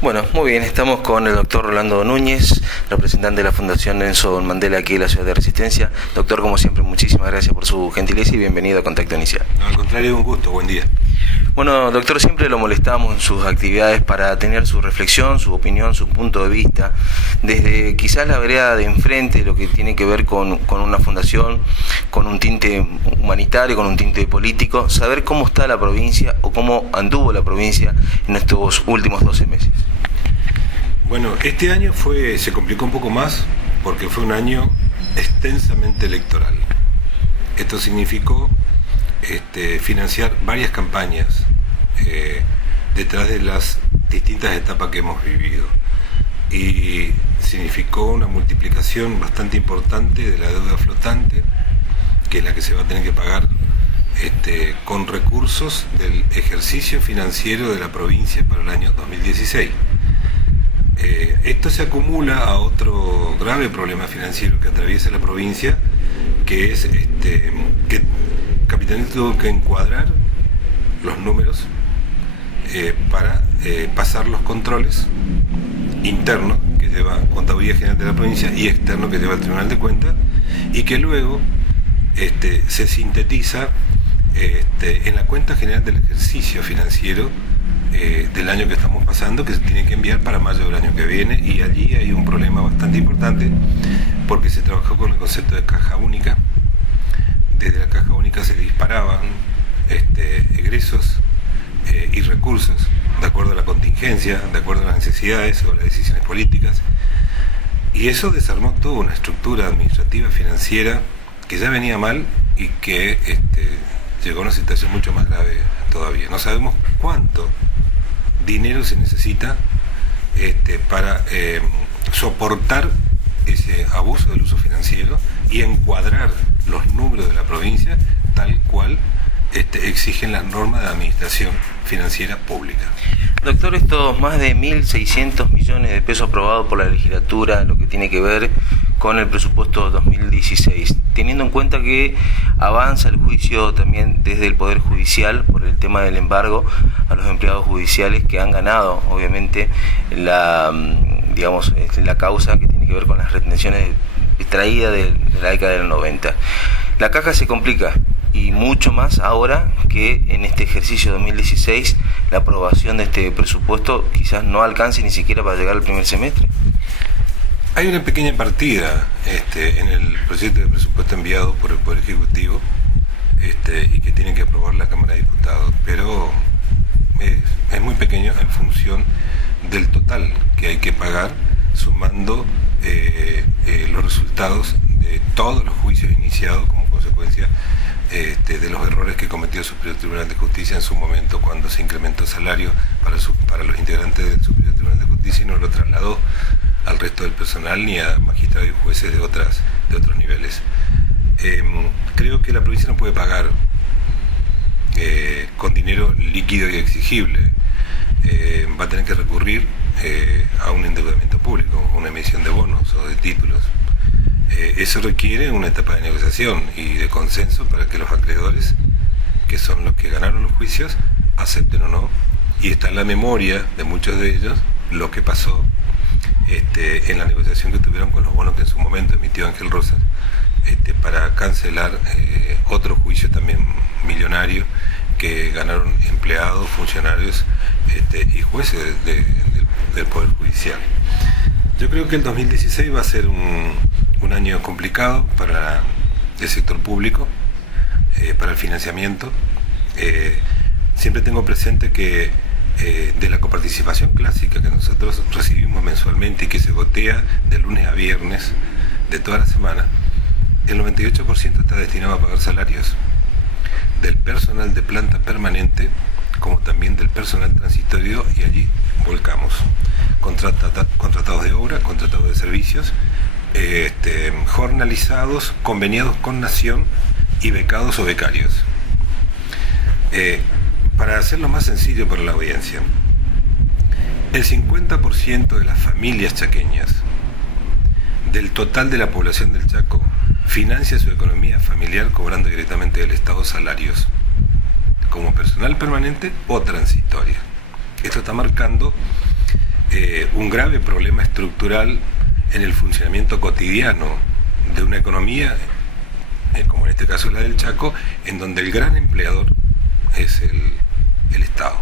Bueno, muy bien, estamos con el doctor Rolando Núñez, representante de la Fundación Nelson Mandela aquí en la Ciudad de Resistencia. Doctor, como siempre, muchísimas gracias por su gentileza y bienvenido a Contacto Inicial. No, al contrario, un gusto, buen día. Bueno, doctor, siempre lo molestamos en sus actividades para tener su reflexión, su opinión, su punto de vista, desde quizás la vereda de enfrente, lo que tiene que ver con una fundación, con un tinte humanitario, con un tinte político, saber cómo está la provincia o cómo anduvo la provincia en estos últimos 12 meses. Bueno, este año se complicó un poco más porque fue un año extensamente electoral. Esto significó financiar varias campañas detrás de las distintas etapas que hemos vivido, y significó una multiplicación bastante importante de la deuda flotante, que es la que se va a tener que pagar con recursos del ejercicio financiero de la provincia para el año 2016. Esto se acumula a otro grave problema financiero que atraviesa la provincia, que es que Capitanía tuvo que encuadrar los números para pasar los controles internos que lleva Contaduría General de la provincia y externos que lleva el Tribunal de Cuentas, y que luego se sintetiza en la cuenta general del ejercicio financiero del año que estamos pasando, que se tiene que enviar para mayo del año que viene. Y allí hay un problema bastante importante porque se trabajó con el concepto de caja única. Desde la caja única se disparaban egresos y recursos de acuerdo a la contingencia, de acuerdo a las necesidades o las decisiones políticas, y eso desarmó toda una estructura administrativa financiera que ya venía mal y que llegó a una situación mucho más grave todavía. No sabemos cuánto dinero se necesita para soportar ese abuso del uso financiero y encuadrar los números de la provincia tal cual exigen las normas de administración financiera pública. Doctor, estos más de 1.600 millones de pesos aprobados por la legislatura, lo que tiene que ver con el presupuesto 2016, teniendo en cuenta que avanza el juicio también desde el Poder Judicial por el tema del embargo a los empleados judiciales que han ganado, obviamente, la causa que tiene que ver con las retenciones extraídas de la década del 90. La caja se complica, y mucho más ahora que en este ejercicio 2016 la aprobación de este presupuesto quizás no alcance ni siquiera para llegar al primer semestre. Hay una pequeña partida en el proyecto de presupuesto enviado por el Poder Ejecutivo y que tiene que aprobar la Cámara de Diputados, pero es muy pequeño en función del total que hay que pagar, sumando los resultados de todos los juicios iniciados como consecuencia de los errores que cometió el Superior Tribunal de Justicia en su momento, cuando se incrementó el salario para los integrantes del Superior Tribunal de Justicia y no lo trasladó al resto del personal ni a magistrados y jueces de otros niveles. Creo que la provincia no puede pagar con dinero líquido y exigible. Va a tener que recurrir a un endeudamiento público, una emisión de bonos o de títulos. Eso requiere una etapa de negociación y de consenso para que los acreedores, que son los que ganaron los juicios, acepten o no. Y está en la memoria de muchos de ellos lo que pasó en la negociación que tuvieron con los bonos que en su momento emitió Ángel Rosas para cancelar otro juicio también millonario que ganaron empleados, funcionarios y jueces del Poder Judicial. Yo creo que el 2016 va a ser un año complicado para el sector público, para el financiamiento. Siempre tengo presente que de la coparticipación clásica que nosotros recibimos mensualmente y que se gotea de lunes a viernes de toda la semana, el 98% está destinado a pagar salarios del personal de planta permanente como también del personal transitorio, y allí volcamos contratados de obra, contratados de servicios, jornalizados, conveniados con Nación y becados o becarios. Para hacerlo más sencillo para la audiencia, el 50% de las familias chaqueñas del total de la población del Chaco financia su economía familiar cobrando directamente del Estado salarios como personal permanente o transitoria. Esto está marcando un grave problema estructural en el funcionamiento cotidiano de una economía, como en este caso la del Chaco, en donde el gran empleador es el Estado.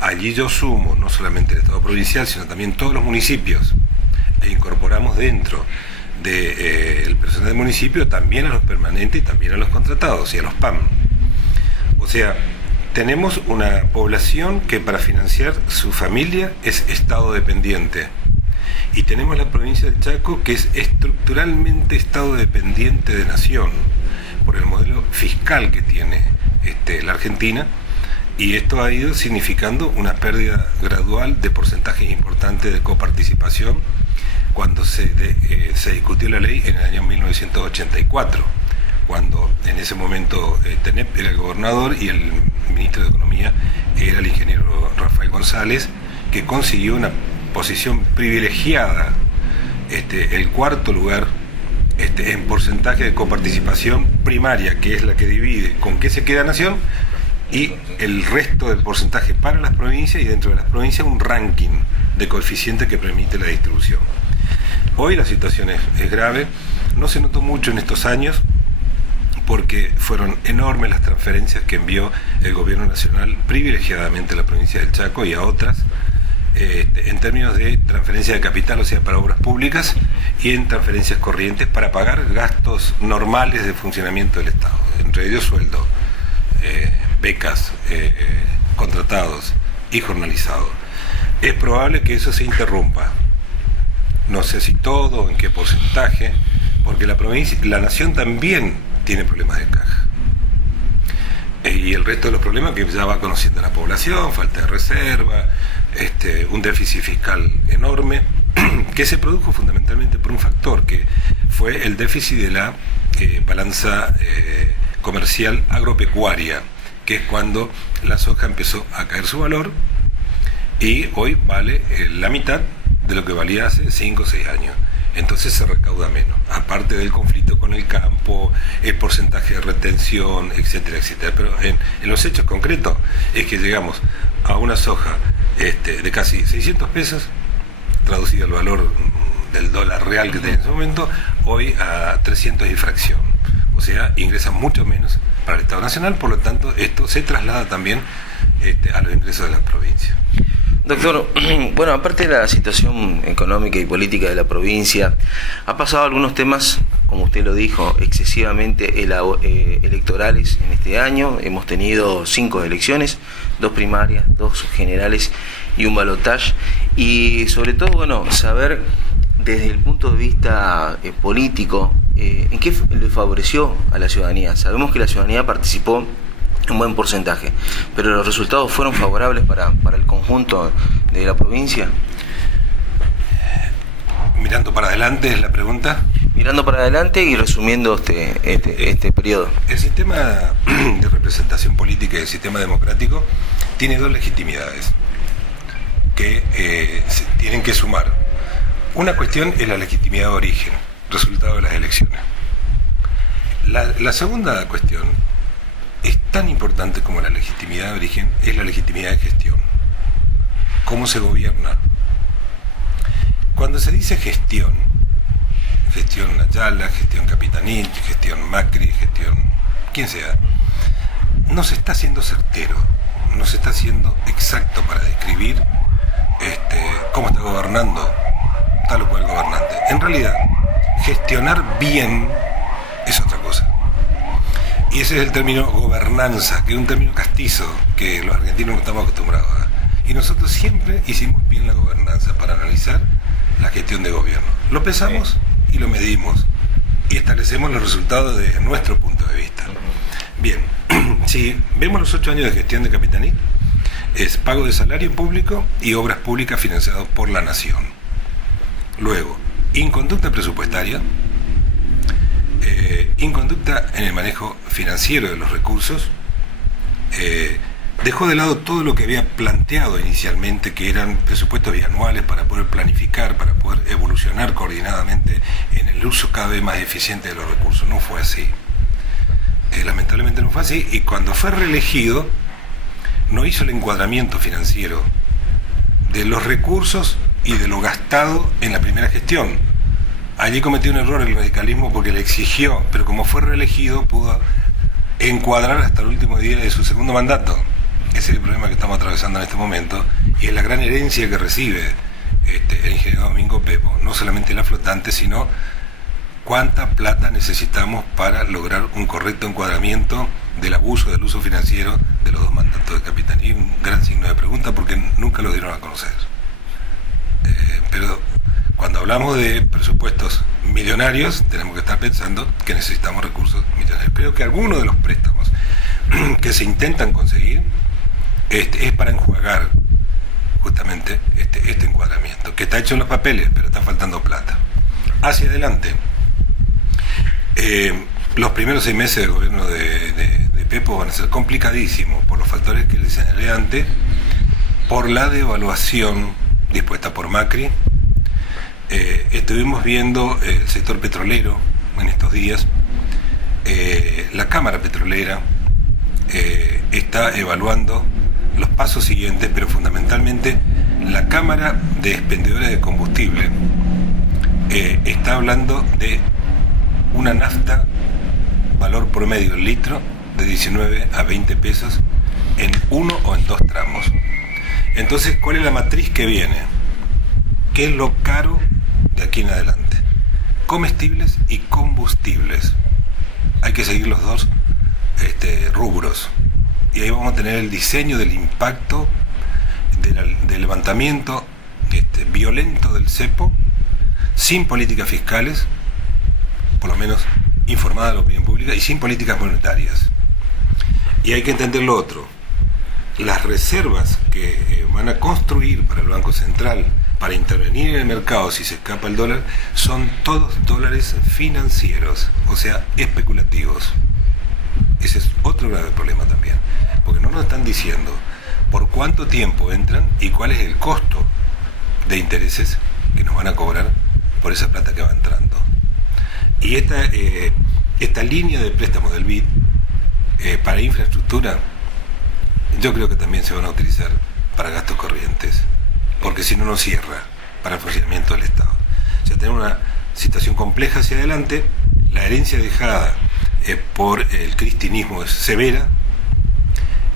Allí yo sumo no solamente el Estado provincial, sino también todos los municipios, e incorporamos dentro del personal del municipio también a los permanentes y también a los contratados y a los PAM. O sea, tenemos una población que para financiar su familia es Estado dependiente. Y tenemos la provincia del Chaco que es estructuralmente Estado dependiente de nación, por el modelo fiscal que tiene la Argentina, y esto ha ido significando una pérdida gradual de porcentajes importantes de coparticipación cuando se discutió la ley en el año 1984, cuando en ese momento TENEP era el gobernador y el ministro de Economía era el ingeniero Rafael González, que consiguió una posición privilegiada, el cuarto lugar en porcentaje de coparticipación primaria, que es la que divide con qué se queda nación, y el resto del porcentaje para las provincias, y dentro de las provincias un ranking de coeficiente que permite la distribución. Hoy la situación es grave, no se notó mucho en estos años porque fueron enormes las transferencias que envió el gobierno nacional privilegiadamente a la provincia del Chaco y a otras, en términos de transferencia de capital, o sea, para obras públicas, y en transferencias corrientes para pagar gastos normales de funcionamiento del Estado, entre ellos sueldo, becas, contratados y jornalizados. Es probable que eso se interrumpa, no sé si todo, en qué porcentaje, porque la nación también tiene problemas de caja. Y el resto de los problemas que ya va conociendo la población, falta de reserva, un déficit fiscal enorme, que se produjo fundamentalmente por un factor, que fue el déficit de la balanza comercial agropecuaria, que es cuando la soja empezó a caer su valor y hoy vale la mitad de lo que valía hace 5 o 6 años. Entonces se recauda menos, aparte del conflicto con el campo, el porcentaje de retención, etcétera, etcétera. Pero en los hechos concretos es que llegamos a una soja de casi 600 pesos, traducido al valor del dólar real que tenía en ese momento, hoy a 300 y fracción. O sea, ingresa mucho menos para el Estado Nacional, por lo tanto esto se traslada también a los ingresos de la provincia. Doctor, bueno, aparte de la situación económica y política de la provincia, ha pasado algunos temas, como usted lo dijo, excesivamente electorales en este año. Hemos tenido 5 elecciones, 2 primarias, 2 generales y un balotaje. Y sobre todo, bueno, saber desde el punto de vista político, ¿en qué le favoreció a la ciudadanía? Sabemos que la ciudadanía participó un buen porcentaje, pero los resultados fueron favorables para el conjunto de la provincia. Mirando para adelante es la pregunta. Mirando para adelante y resumiendo este periodo. El sistema de representación política y el sistema democrático tiene 2 legitimidades que se tienen que sumar. Una cuestión es la legitimidad de origen, resultado de las elecciones. La segunda cuestión es tan importante como la legitimidad de origen, es la legitimidad de gestión. ¿Cómo se gobierna? Cuando se dice gestión Ayala, gestión Capitanich, gestión Macri, gestión quien sea, no se está siendo certero, no se está siendo exacto para describir cómo está gobernando tal o cual gobernante. En realidad, gestionar bien es otra cosa. Y ese es el término gobernanza, que es un término castizo, que los argentinos no estamos acostumbrados a. Y nosotros siempre hicimos bien la gobernanza para analizar la gestión de gobierno. Lo pesamos y lo medimos y establecemos los resultados desde nuestro punto de vista. Bien, si vemos los 8 años de gestión de Capitanich, es pago de salario público y obras públicas financiadas por la nación. Luego, inconducta presupuestaria, inconducta en el manejo financiero de los recursos, dejó de lado todo lo que había planteado inicialmente, que eran presupuestos bianuales para poder planificar, para poder evolucionar coordinadamente en el uso cada vez más eficiente de los recursos. No fue así. Lamentablemente no fue así, y cuando fue reelegido no hizo el encuadramiento financiero de los recursos y de lo gastado en la primera gestión. Allí cometió un error el radicalismo porque le exigió, pero como fue reelegido pudo encuadrar hasta el último día de su segundo mandato. Ese es el problema que estamos atravesando en este momento y es la gran herencia que recibe el ingeniero Domingo Pepo, no solamente la flotante, sino cuánta plata necesitamos para lograr un correcto encuadramiento del abuso del uso financiero de los dos mandatos de capitanía. Y un gran signo de pregunta porque nunca los dieron a conocer. Pero cuando hablamos de presupuestos millonarios, tenemos que estar pensando que necesitamos recursos millonarios. Creo que algunos de los préstamos que se intentan conseguir es para enjuagar justamente este encuadramiento, que está hecho en los papeles, pero está faltando plata. Hacia adelante, los primeros 6 meses del gobierno de Pepo van a ser complicadísimos por los factores que les señalé antes, por la devaluación dispuesta por Macri. Estuvimos viendo el sector petrolero en estos días. La Cámara Petrolera está evaluando los pasos siguientes, pero fundamentalmente la Cámara de Expendedores de Combustible está hablando de una nafta valor promedio el litro de 19 a 20 pesos en 1 o en 2 tramos. Entonces, ¿cuál es la matriz que viene? ¿Qué es lo caro de aquí en adelante? Comestibles y combustibles. Hay que seguir los dos rubros. Y ahí vamos a tener el diseño del impacto del levantamiento violento del cepo, sin políticas fiscales, por lo menos informada a la opinión pública, y sin políticas monetarias. Y hay que entender lo otro. Las reservas que van a construir para el Banco Central para intervenir en el mercado si se escapa el dólar son todos dólares financieros, o sea, especulativos. Ese es otro grave problema también, porque no nos están diciendo por cuánto tiempo entran y cuál es el costo de intereses que nos van a cobrar por esa plata que va entrando. Y esta línea de préstamos del BID para infraestructura, yo creo que también se van a utilizar para gastos corrientes, porque si no, no cierra para el funcionamiento del Estado. O sea, tenemos una situación compleja hacia adelante. La herencia dejada por el cristinismo es severa,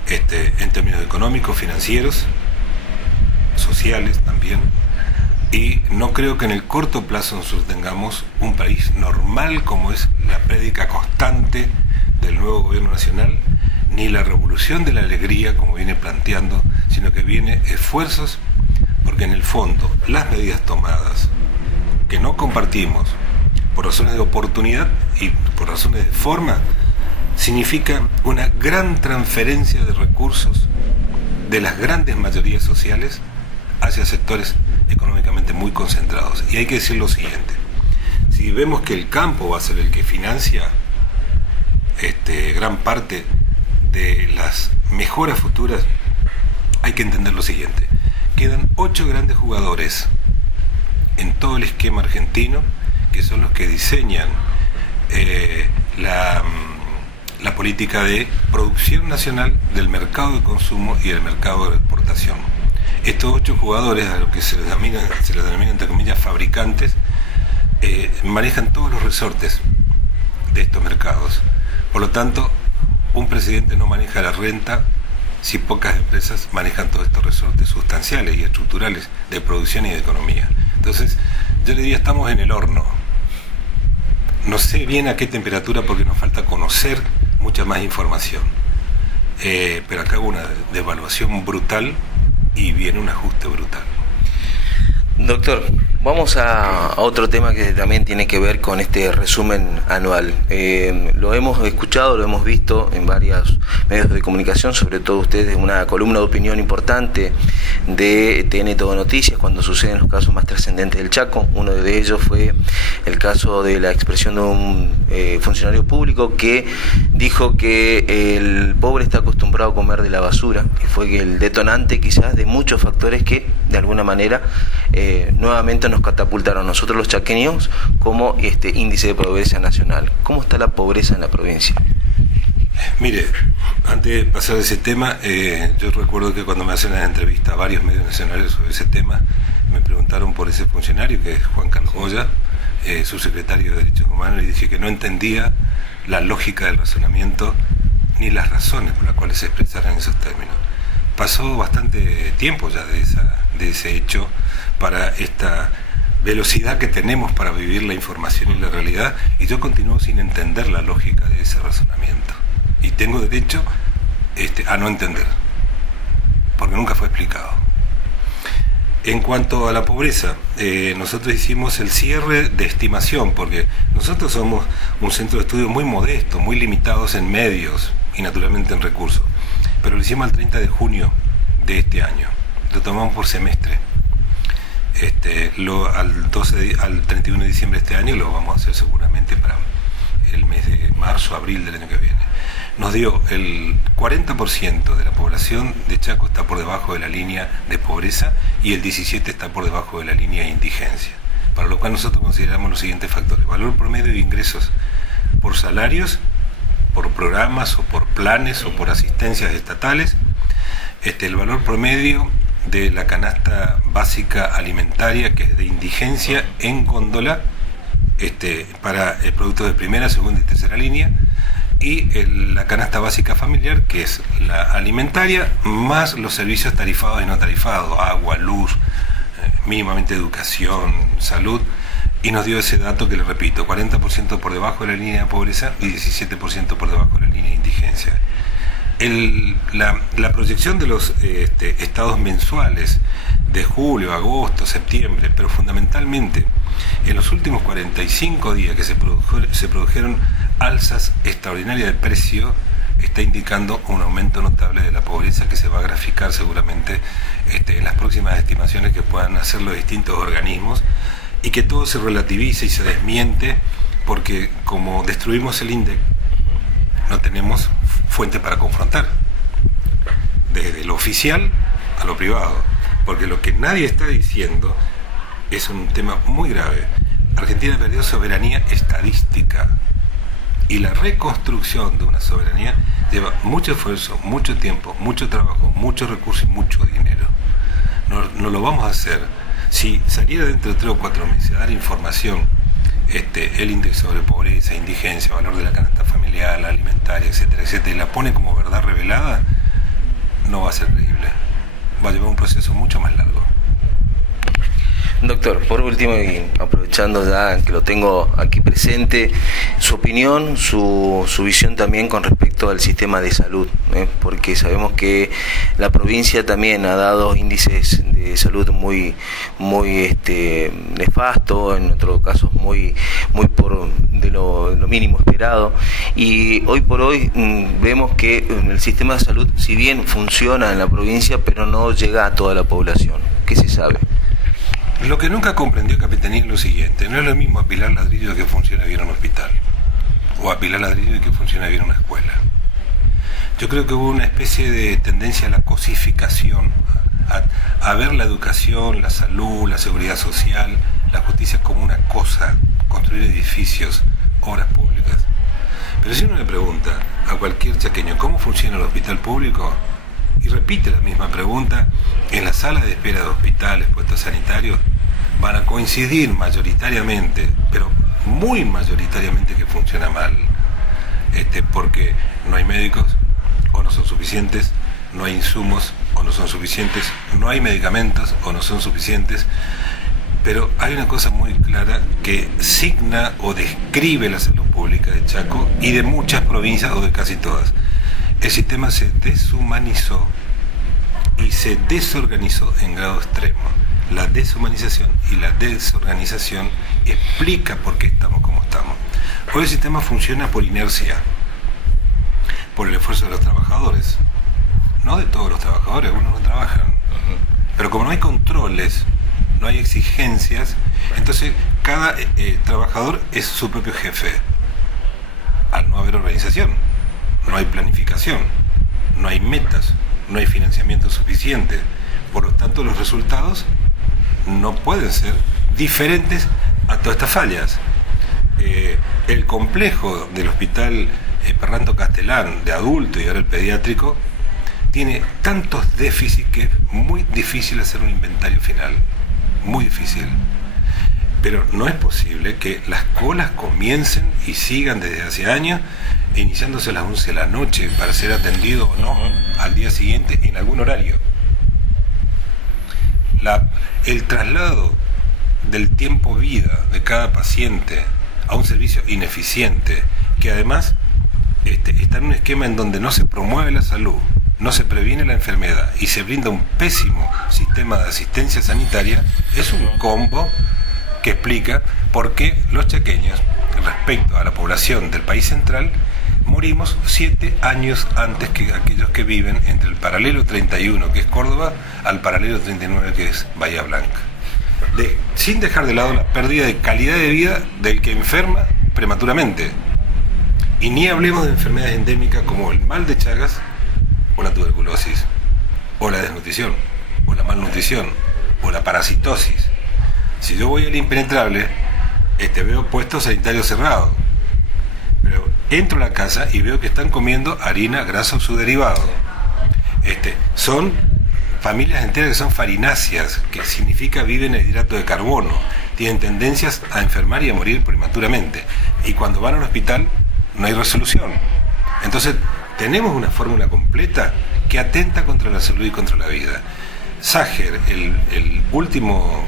en términos económicos, financieros, sociales también, y no creo que en el corto plazo nosotros tengamos un país normal como es la prédica constante del nuevo gobierno nacional, ni la revolución de la alegría como viene planteando, sino que viene esfuerzos, porque en el fondo las medidas tomadas que no compartimos por razones de oportunidad y por razones de forma, significa una gran transferencia de recursos de las grandes mayorías sociales hacia sectores económicamente muy concentrados. Y hay que decir lo siguiente: si vemos que el campo va a ser el que financia gran parte de las mejoras futuras, hay que entender lo siguiente: quedan 8 grandes jugadores en todo el esquema argentino, que son los que diseñan la política de producción nacional, del mercado de consumo y del mercado de exportación. Estos 8 jugadores, a los que se les denomina entre comillas fabricantes, manejan todos los resortes de estos mercados. Por lo tanto, un presidente no maneja la renta si pocas empresas manejan todos estos resortes sustanciales y estructurales de producción y de economía. Entonces, yo le diría, estamos en el horno. No sé bien a qué temperatura porque nos falta conocer mucha más información. Pero acá hubo una devaluación brutal y viene un ajuste brutal. Doctor, vamos a otro tema que también tiene que ver con este resumen anual. Lo hemos escuchado, lo hemos visto en varios medios de comunicación, sobre todo ustedes, una columna de opinión importante de TN Todo Noticias cuando suceden los casos más trascendentes del Chaco. Uno de ellos fue el caso de la expresión de un funcionario público que dijo que el pobre está acostumbrado a comer de la basura, que fue el detonante quizás de muchos factores que de alguna manera nuevamente nos catapultaron nosotros los chaqueños como índice de pobreza nacional. ¿Cómo está la pobreza en la provincia? Mire, antes de pasar a ese tema, yo recuerdo que cuando me hacen las entrevistas a varios medios nacionales sobre ese tema, me preguntaron ese funcionario, que es Juan Carlos Goya, subsecretario de Derechos Humanos, y dije que no entendía la lógica del razonamiento ni las razones por las cuales se expresaran esos términos. Pasó bastante tiempo ya de ese hecho para esta velocidad que tenemos para vivir la información y la realidad, y yo continúo sin entender la lógica de ese razonamiento. Y tengo derecho a no entender, porque nunca fue explicado. En cuanto a la pobreza, nosotros hicimos el cierre de estimación, porque nosotros somos un centro de estudio muy modesto, muy limitados en medios y naturalmente en recursos, pero lo hicimos el 30 de junio de este año, lo tomamos por semestre. Al 31 de diciembre de este año lo vamos a hacer seguramente para el mes de marzo, abril del año que viene. Nos dio el 40% de la población de Chaco está por debajo de la línea de pobreza y el 17% está por debajo de la línea de indigencia, para lo cual nosotros consideramos los siguientes factores: valor promedio de ingresos por salarios, por programas o por planes o por asistencias estatales, el valor promedio de la canasta básica alimentaria, que es de indigencia en góndola, para productos de primera, segunda y tercera línea, y la canasta básica familiar, que es la alimentaria, más los servicios tarifados y no tarifados, agua, luz, mínimamente educación, salud, y nos dio ese dato que le repito: 40% por debajo de la línea de pobreza y 17% por debajo de la línea de indigencia. La proyección de los estados mensuales de julio, agosto, septiembre, pero fundamentalmente en los últimos 45 días que se produjeron alzas extraordinarias de precio, está indicando un aumento notable de la pobreza, que se va a graficar seguramente en las próximas estimaciones que puedan hacer los distintos organismos, y que todo se relativice y se desmiente, porque como destruimos el INDEC, no tenemos fuente para confrontar, desde lo oficial a lo privado, porque lo que nadie está diciendo es un tema muy grave. Argentina perdió soberanía estadística, y la reconstrucción de una soberanía lleva mucho esfuerzo, mucho tiempo, mucho trabajo, muchos recursos y mucho dinero. No lo vamos a hacer. Si saliera dentro de 3 o 4 meses a dar información, el índice sobre pobreza, indigencia, valor de la canasta familiar, la alimentaria, etcétera, etcétera, y la pone como verdad revelada, no va a ser creíble. Va a llevar un proceso mucho más largo. Doctor, por último, y aprovechando ya que lo tengo aquí presente, su opinión, su visión también con respecto al sistema de salud, porque sabemos que la provincia también ha dado índices de salud muy nefasto, en otros casos muy por de lo mínimo esperado, y hoy por hoy vemos que el sistema de salud, si bien funciona en la provincia, pero no llega a toda la población. ¿Qué se sabe? Lo que nunca comprendió Capitanía es lo siguiente: no es lo mismo apilar ladrillo que funciona bien un hospital, o apilar ladrillo que funciona bien una escuela. Yo creo que hubo una especie de tendencia a la cosificación, a ver la educación, la salud, la seguridad social, la justicia como una cosa, construir edificios, obras públicas. Pero si uno le pregunta a cualquier chaqueño cómo funciona el hospital público, y repite la misma pregunta, en la sala de espera de hospitales, puestos sanitarios, van a coincidir mayoritariamente, pero muy mayoritariamente, que funciona mal, porque no hay médicos o no son suficientes, no hay insumos o no son suficientes, no hay medicamentos o no son suficientes. Pero hay una cosa muy clara que signa o describe la salud pública de Chaco y de muchas provincias, o de casi todas. El sistema se deshumanizó y se desorganizó en grado extremo. La deshumanización y la desorganización explica por qué estamos como estamos. Hoy el sistema funciona por inercia, por el esfuerzo de los trabajadores. No de todos los trabajadores, algunos no trabajan. Pero como no hay controles, no hay exigencias, entonces cada trabajador es su propio jefe. Al no haber organización, no hay planificación, no hay metas, no hay financiamiento suficiente. Por lo tanto, los resultados no pueden ser diferentes a todas estas fallas. El complejo del hospital Perrando Castellán de adulto y ahora el pediátrico tiene tantos déficits que es muy difícil hacer un inventario final. muy difícil. Pero no es posible que las colas comiencen y sigan desde hace años, iniciándose a las 11 de la noche para ser atendido o no al día siguiente en algún horario. El traslado del tiempo vida de cada paciente a un servicio ineficiente, que además está en un esquema en donde no se promueve la salud, no se previene la enfermedad y se brinda un pésimo sistema de asistencia sanitaria, es un combo que explica por qué los chaqueños, respecto a la población del país central, morimos 7 años antes que aquellos que viven entre el paralelo 31, que es Córdoba, al paralelo 39, que es Bahía Blanca. Sin dejar de lado la pérdida de calidad de vida del que enferma prematuramente. Y ni hablemos de enfermedades endémicas como el mal de Chagas, o la tuberculosis, o la desnutrición, o la malnutrición, o la parasitosis. Si yo voy al impenetrable, veo puestos sanitarios cerrados. Pero entro a la casa y veo que están comiendo harina, grasa o su derivado. Son familias enteras que son farináceas, que significa viven en hidrato de carbono. Tienen tendencias a enfermar y a morir prematuramente. Y cuando van al hospital, no hay resolución. Entonces, tenemos una fórmula completa que atenta contra la salud y contra la vida. Sager, el último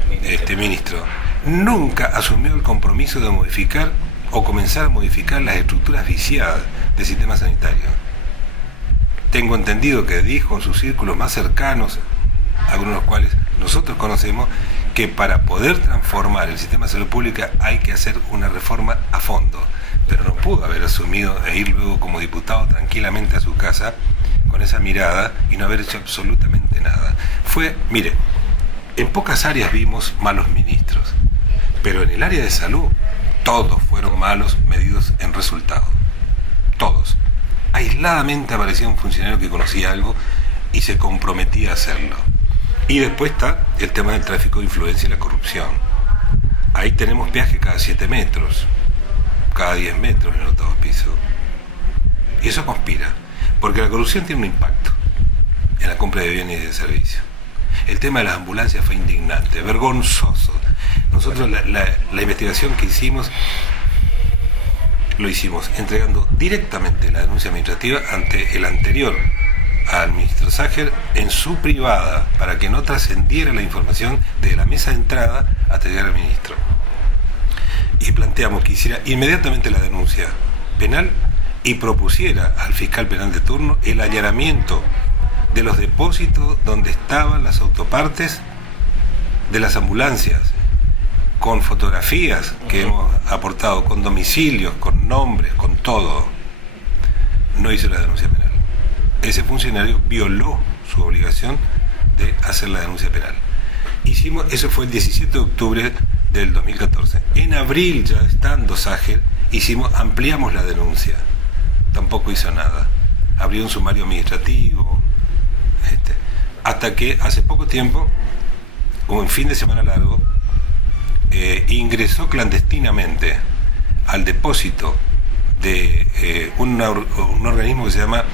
ministro, nunca asumió el compromiso de modificar o comenzar a modificar las estructuras viciadas del sistema sanitario. Tengo entendido que dijo en sus círculos más cercanos, algunos de los cuales nosotros conocemos, que para poder transformar el sistema de salud pública hay que hacer una reforma a fondo, pero no pudo haber asumido e ir luego como diputado tranquilamente a su casa con esa mirada y no haber hecho absolutamente nada. Mire, en pocas áreas vimos malos ministros, pero en el área de salud todos fueron malos medidos en resultado. Todos. Aisladamente aparecía un funcionario que conocía algo y se comprometía a hacerlo. Y después está el tema del tráfico de influencia y la corrupción. Ahí tenemos peaje cada 7 metros, cada 10 metros en el octavo piso. Y eso conspira, porque la corrupción tiene un impacto en la compra de bienes y de servicios. El tema de las ambulancias fue indignante, vergonzoso. Nosotros la investigación que hicimos, lo hicimos entregando directamente la denuncia administrativa ante el anterior al ministro Sager en su privada, para que no trascendiera la información de la mesa de entrada hasta llegar al ministro. Y planteamos que hiciera inmediatamente la denuncia penal y propusiera al fiscal penal de turno el allanamiento de los depósitos donde estaban las autopartes de las ambulancias, con fotografías que hemos aportado, con domicilios, con nombres, con todo. No hizo la denuncia penal. Ese funcionario violó su obligación de hacer la denuncia penal. Eso fue el 17 de octubre del 2014. En abril, ya estando Sager, ampliamos la denuncia. Tampoco hizo nada. Abrió un sumario administrativo, hasta que hace poco tiempo, como en fin de semana largo, ingresó clandestinamente al depósito de un organismo que se llama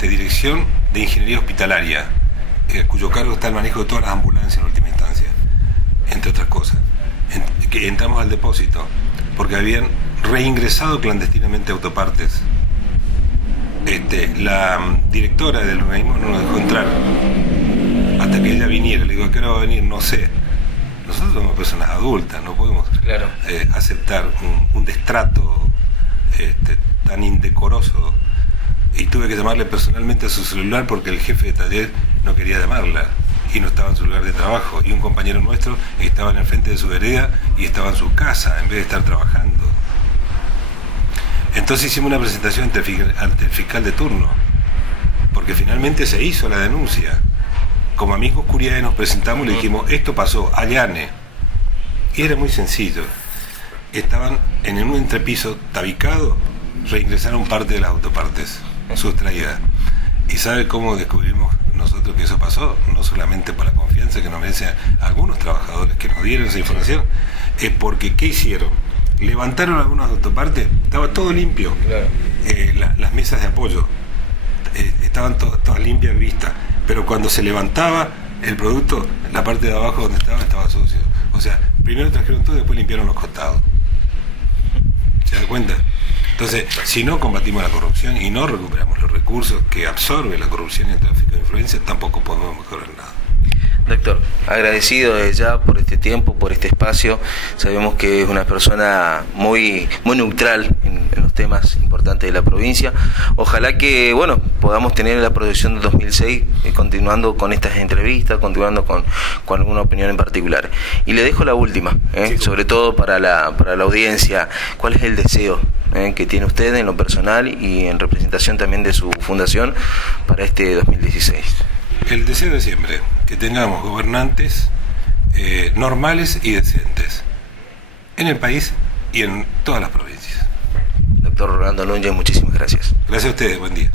Dirección de Ingeniería Hospitalaria, cuyo cargo está el manejo de todas las ambulancias en última instancia, entre otras cosas. Que entramos al depósito porque habían reingresado clandestinamente autopartes. La directora del organismo no nos dejó entrar hasta que ella viniera. Le digo, ¿a qué hora va a venir? No sé. Nosotros somos personas adultas, no podemos aceptar un destrato tan indecoroso. Y tuve que llamarle personalmente a su celular porque el jefe de taller no quería llamarla y no estaba en su lugar de trabajo. Y un compañero nuestro estaba en el frente de su vereda y estaba en su casa en vez de estar trabajando. Entonces hicimos una presentación ante el fiscal de turno, porque finalmente se hizo la denuncia. Como amigos curiados nos presentamos y le dijimos, esto pasó, allane. Y era muy sencillo. Estaban en un entrepiso tabicado, reingresaron parte de las autopartes sustraídas. ¿Y sabe cómo descubrimos nosotros que eso pasó? No solamente por la confianza que nos merecen algunos trabajadores que nos dieron esa información, es porque ¿qué hicieron? Levantaron algunas autopartes, estaba todo limpio. Claro. Las mesas de apoyo estaban todas limpias en vista, pero cuando se levantaba el producto, la parte de abajo donde estaba sucio. O sea, primero trajeron todo y después limpiaron los costados. ¿Se da cuenta? Entonces, si no combatimos la corrupción y no recuperamos los recursos que absorbe la corrupción y el tráfico de influencias, tampoco podemos mejorar nada. Doctor, agradecido desde ya por este tiempo, por este espacio. Sabemos que es una persona muy neutral en los temas importantes de la provincia. Ojalá que, podamos tener la proyección del 2006 continuando con estas entrevistas, continuando con alguna opinión en particular. Y le dejo la última, sí, sobre todo para la audiencia. ¿Cuál es el deseo que tiene usted en lo personal y en representación también de su fundación para este 2016? El deseo de siempre, que tengamos gobernantes normales y decentes en el país y en todas las provincias. Doctor Rolando Núñez, muchísimas gracias. Gracias a ustedes, buen día.